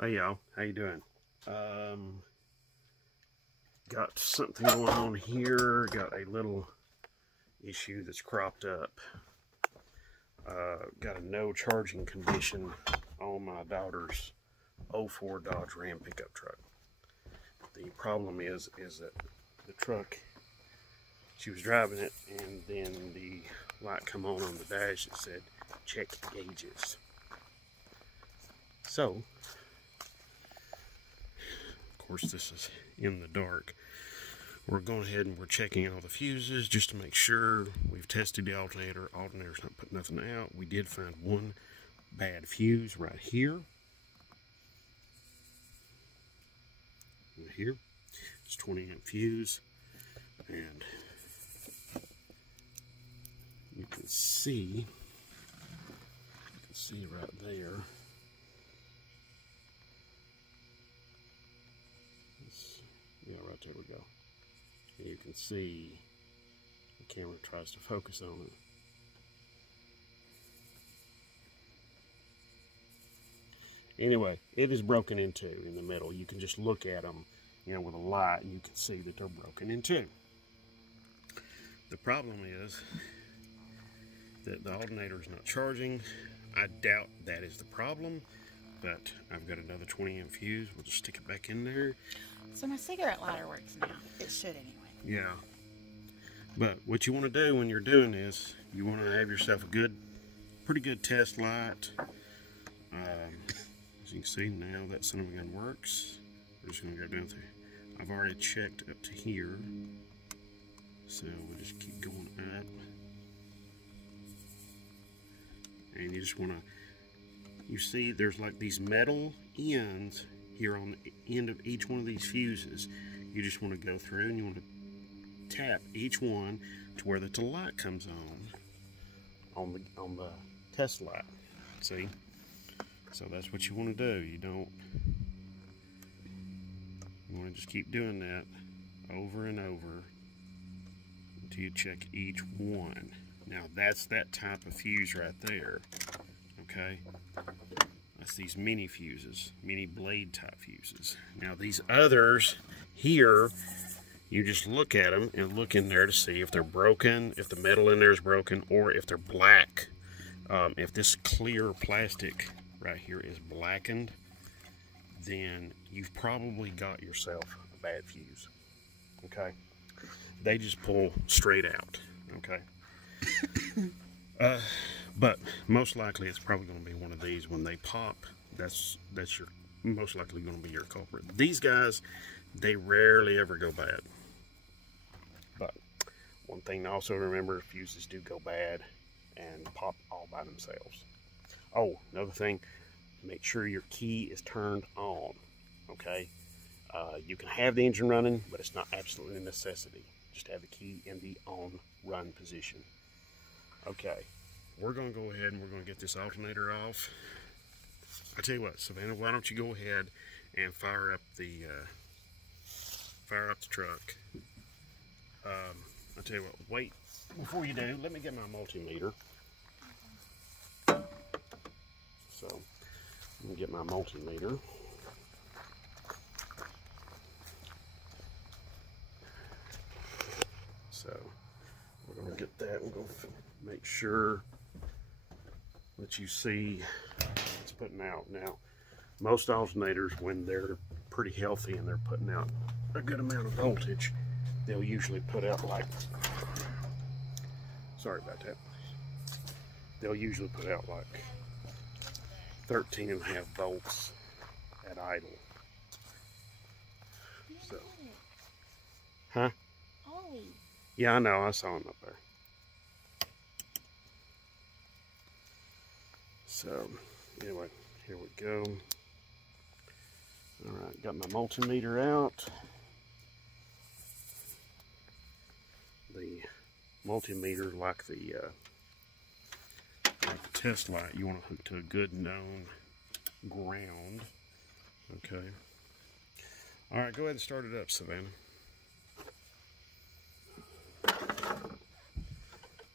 Hey y'all, how you doing? Got something going on here. Got a little issue that's cropped up. Got a no charging condition on my daughter's 04 Dodge Ram pickup truck. The problem is that the truck, she was driving it, and then the light come on the dash that said check gauges. So, of course, this is in the dark. We're going ahead and we're checking all the fuses just to make sure. We've tested the alternator. Alternator's not putting nothing out. We did find one bad fuse right here. Right here. It's 20-amp fuse. And you can see right there. Yeah, right there we go. And you can see the camera tries to focus on it. Anyway, it is broken in two in the middle. You can just look at them, you know, with a light, and you can see that they're broken in two. The problem is that the alternator is not charging. I doubt that is the problem, but I've got another 20-amp fuse. We'll just stick it back in there. So my cigarette lighter works now. It should anyway. Yeah. But what you want to do when you're doing this, you want to have yourself a pretty good test light. As you can see now, that son of a gun works. We're just going to go down through. I've already checked up to here. So we'll just keep going up. And you just want to, you see there's like these metal ends here on the end of each one of these fuses. You just want to go through and you want to tap each one to where the light comes on the test light. See? So that's what you want to do. You want to just keep doing that over and over until you check each one. Now that's that type of fuse right there. Okay? That's these mini fuses, mini blade type fuses. Now these others here, you just look at them and look in there to see if they're broken, if the metal in there is broken, or if they're black. If this clear plastic right here is blackened, then you've probably got yourself a bad fuse. Okay? They just pull straight out. Okay? But most likely it's probably going to be one of these. When they pop, that's your most likely going to be your culprit. These guys, they rarely ever go bad. But one thing to also remember, fuses do go bad and pop all by themselves. Oh, another thing, make sure your key is turned on. Okay, you can have the engine running, but it's not absolutely a necessity. Just have the key in the on run position. Okay, we're going to go ahead and we're going to get this alternator off. I tell you what, Savannah, why don't you go ahead and fire up the truck. I tell you what, wait, before you do, let me get my multimeter. So, let me get my multimeter. So, we're going to get that. We're going to make sure that you see it's putting out. Now, most alternators, when they're pretty healthy and they're putting out a good amount of voltage, they'll usually put out like, sorry about that, they'll usually put out like 13.5 volts at idle. So, huh? Yeah, I know, I saw him up there. So, anyway, here we go. Alright, got my multimeter out. The multimeter, like the test light, you want to hook to a good known ground. Okay. Alright, go ahead and start it up, Savannah.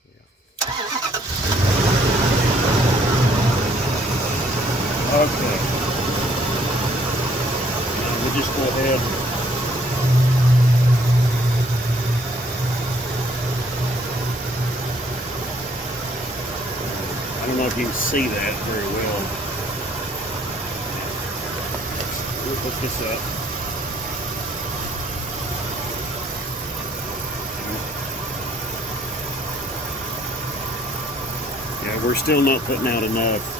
Yeah. Okay. just go ahead. I don't know if you can see that very well. We'll hook this up. Yeah, we're still not putting out enough.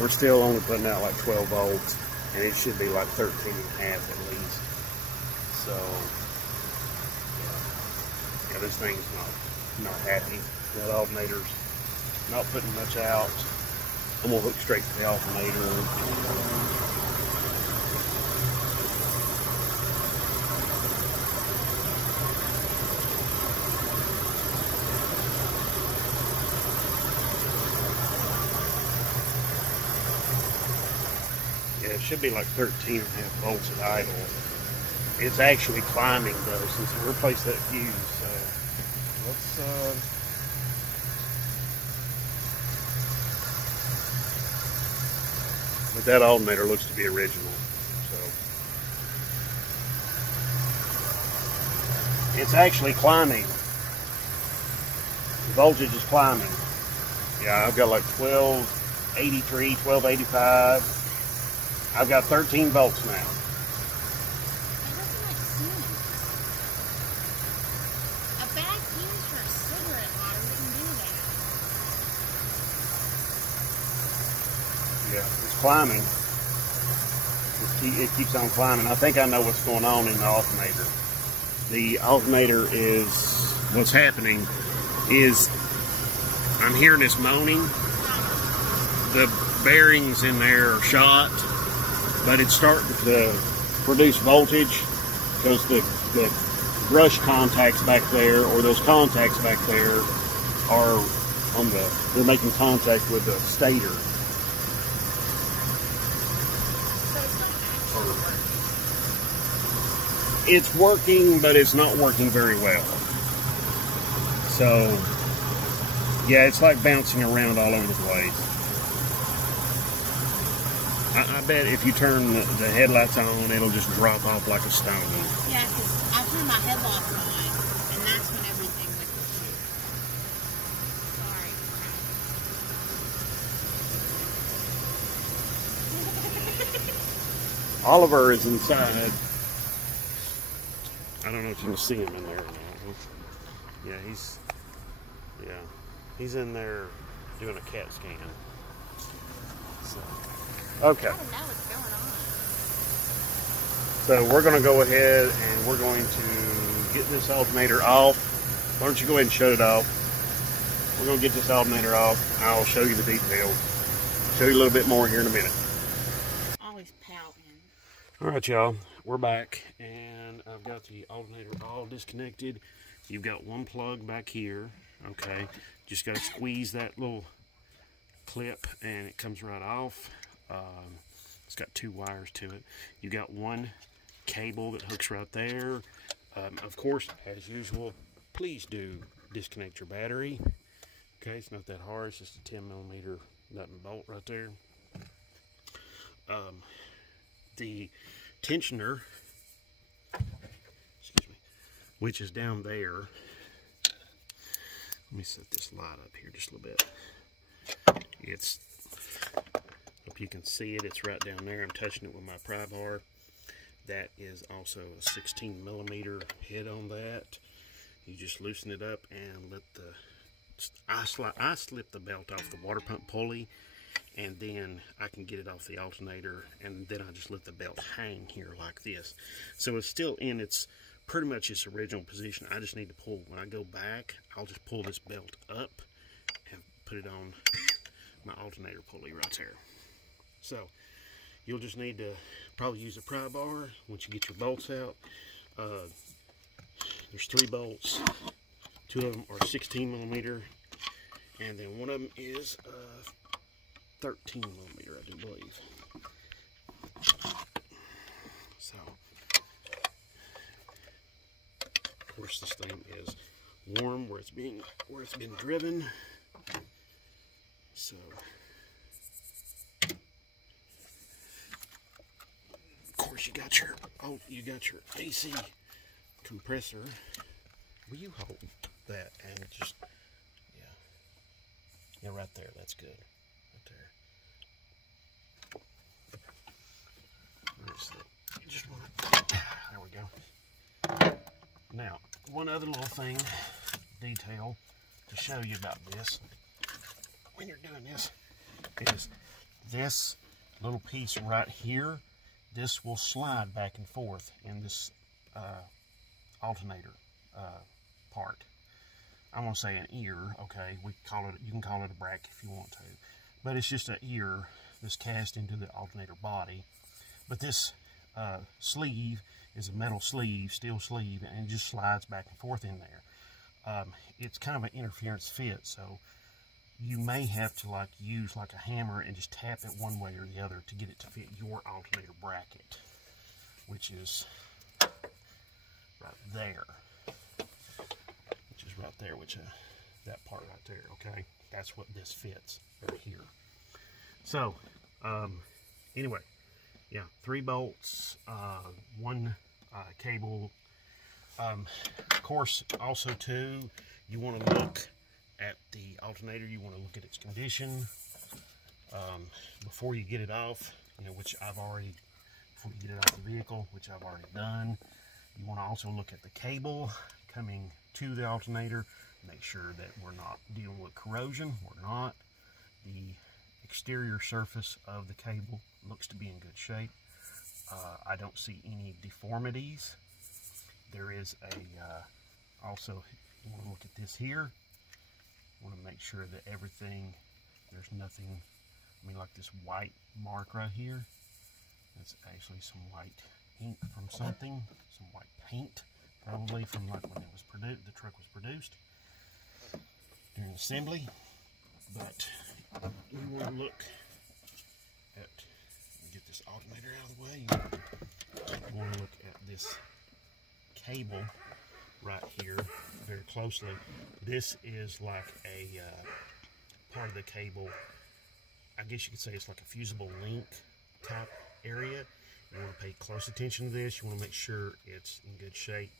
We're still only putting out like 12 volts, and it should be like 13 and a half at least. So, yeah, this thing's not happy. That alternator's not putting much out. I'm gonna hook straight to the alternator. Yeah, it should be like 13 and a half volts at idle. It's actually climbing though since we replaced that fuse. So let's but that alternator looks to be original. So it's actually climbing. The voltage is climbing. Yeah, I've got like 1283, 1285. I've got 13 volts now. It doesn't like semen. A bad fuse for a cigarette lighter wouldn't do that. Yeah, it's climbing. It keeps on climbing. I think I know what's going on in the alternator. The alternator is, what's happening is, I'm hearing this moaning. The bearings in there are shot, but it's starting to produce voltage because the brush contacts back there, or those contacts back there, are on they're making contact with the stator. It's working, but it's not working very well. So, yeah, it's like bouncing around all over the place. I bet if you turn the headlights on, it'll just drop off like a stone. Yeah, because I turned my headlights on, and that's when everything went to shit. Sorry. Oliver is inside. I don't know if you can see him in there or not. Yeah, he's in there doing a CAT scan. So, okay. I don't know what's going on. So we're going to go ahead and we're going to get this alternator off. Why don't you go ahead and shut it off? We're going to get this alternator off. I'll show you the details. Show you a little bit more here in a minute. Always pouting. All right, y'all. We're back, and I've got the alternator all disconnected. You've got one plug back here. Okay. Just got to squeeze that little clip, and it comes right off. It's got two wires to it. You got one cable that hooks right there. Of course, as usual, please do disconnect your battery. Okay, it's not that hard. It's just a 10mm nut and bolt right there. The tensioner, excuse me, which is down there. Let me set this light up here just a little bit. It's, if you can see it, it's right down there. I'm touching it with my pry bar. That is also a 16mm head on that. You just loosen it up and let the, I slip the belt off the water pump pulley, and then I can get it off the alternator, and then I just let the belt hang here like this. So it's still in its, pretty much its original position. I just need to pull, when I go back, I'll just pull this belt up and put it on my alternator pulley right there. So you'll just need to probably use a pry bar once you get your bolts out. There's 3 bolts. 2 of them are 16mm, and then one of them is 13mm, I do believe. So Of course, this thing is warm where it's been driven. So, of course, you got your AC compressor. Will you hold that and just, yeah, right there. That's good, right there. You just want to, there we go. Now, one other little thing, detail to show you about this when you're doing this is this little piece right here. This will slide back and forth in this alternator part. I'm gonna say an ear, okay? We call it. You can call it a bracket if you want to, but it's just an ear that's cast into the alternator body. But this sleeve is a metal sleeve, steel sleeve, and it just slides back and forth in there. It's kind of an interference fit, so you may have to use a hammer and just tap it one way or the other to get it to fit your alternator bracket, which is right there. That part right there, okay? That's what this fits right here. So, anyway, yeah, 3 bolts, 1 cable. Of course, also too, you want to look at the alternator. You want to look at its condition before you get it off. Which I've already, before you get it off the vehicle, which I've already done. You want to also look at the cable coming to the alternator. Make sure that we're not dealing with corrosion. We're not. The exterior surface of the cable looks to be in good shape. I don't see any deformities. There is also, you want to look at this here. You want to make sure that everything, there's nothing, like this white mark right here. That's actually some white ink from something, some white paint, probably from when it was produced, the truck was produced during assembly. But you want to look at, get this alternator out of the way, you want to look at this cable right here very closely. This is like a part of the cable, I guess you could say it's like a fusible link type area. You want to pay close attention to this. You want to make sure it's in good shape.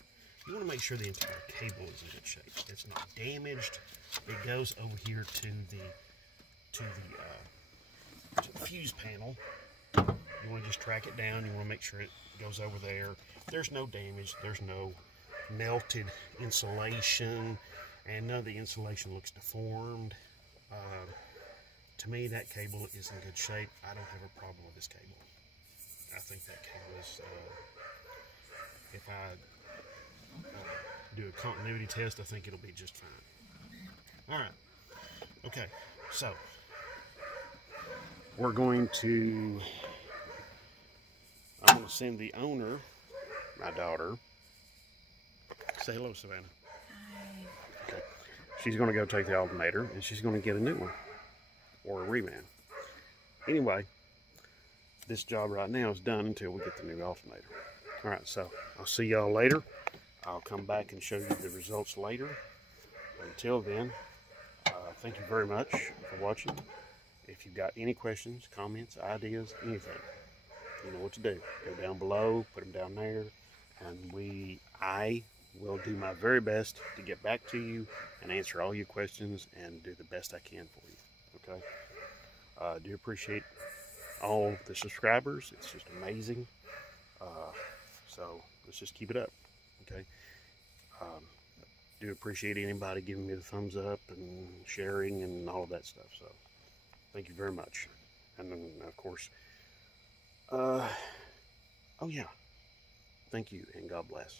You want to make sure the entire cable is in good shape. It's not damaged. It goes over here to the fuse panel. You want to just track it down. You want to make sure it goes over there. There's no damage. There's no melted insulation, and none of the insulation looks deformed. To me, that cable is in good shape. I don't have a problem with this cable. I think that cable is, if I do a continuity test, I think it'll be just fine. Alright, okay, so I'm going to send the owner, my daughter, say hello, Savannah. Hi. Okay, she's going to go take the alternator, and she's going to get a new one, or a reman. Anyway, this job right now is done until we get the new alternator. Alright, so I'll see y'all later. I'll come back and show you the results later. Until then, thank you very much for watching. If you've got any questions, comments, ideas, anything, you know what to do. Go down below, put them down there, and I will do my very best to get back to you and answer all your questions and do the best I can for you. Okay? I do appreciate all the subscribers. It's just amazing. So let's just keep it up. Okay? Do appreciate anybody giving me the thumbs up and sharing and all of that stuff. So thank you very much. And then, of course, oh yeah, thank you and God bless.